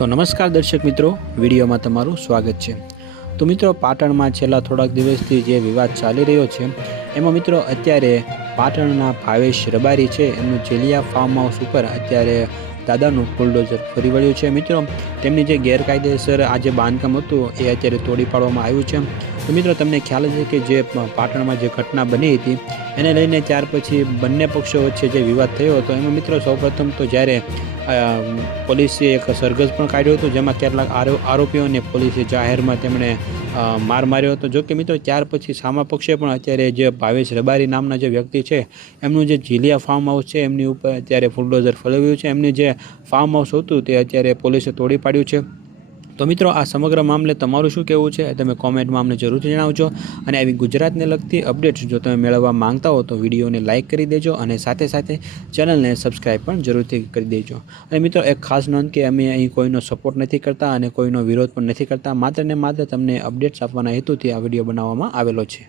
તો નમસ્કાર દર્શક મિત્રો, વિડીયોમાં તમારું સ્વાગત છે। તો મિત્રો, પાટણમાં છેલ્લા થોડાક દિવસથી જે વિવાદ ચાલી રહ્યો છે એમાં મિત્રો અત્યારે પાટણના ભાવેશ રબારી છે એમનું જેલિયા ફાર્મ હાઉસ ઉપર અત્યારે દાદાનું બુલડોઝર ફરી વળ્યું છે। મિત્રો, તેમની જે ગેરકાયદેસર આ જે બાંધકામ હતું એ અત્યારે તોડી પાડવામાં આવ્યું છે। તો મિત્રો, તમને ખ્યાલ છે કે જે પાટણમાં જે ઘટના બની હતી એને લઈને ત્યાર પછી બંને પક્ષો વચ્ચે જે વિવાદ થયો હતો એમાં મિત્રો સૌપ્રથમ તો જ્યારે પોલીસે એક સરઘસ પણ કાઢ્યો હતો જેમાં કેટલાક આરોપીઓને પોલીસે જાહેરમાં તેમણે માર માર્યો હતો। જો કે મિત્રો, ત્યાર પછી સામા પક્ષે પણ અત્યારે જે ભાવેશ રબારી નામના જે વ્યક્તિ છે એમનું જે જેલિયા ફાર્મ હાઉસ છે એમની ઉપર અત્યારે બુલડોઝર ફેરવ્યું છે। એમની જે ફાર્મ હાઉસ હતું તે અત્યારે પોલીસે તોડી પાડ્યું છે। તો મિત્રો, આ સમગ્ર મામલે તમારું શું કહેવું છે તમે કોમેન્ટમાં અમને જરૂરથી જણાવજો। અને આવી ગુજરાતને લગતી અપડેટ્સ જો તમે મેળવવા માંગતા હો તો વિડીયોને લાઇક કરી દેજો અને સાથે સાથે ચેનલને સબસ્ક્રાઈબ પણ જરૂરથી કરી દેજો। અને મિત્રો, એક ખાસ નોંધ કે અમે અહીં કોઈનો સપોર્ટ નથી કરતા અને કોઈનો વિરોધ પણ નથી કરતા, માત્ર ને માત્ર તમને અપડેટ્સ આપવાના હેતુથી આ વિડીયો બનાવવામાં આવેલો છે।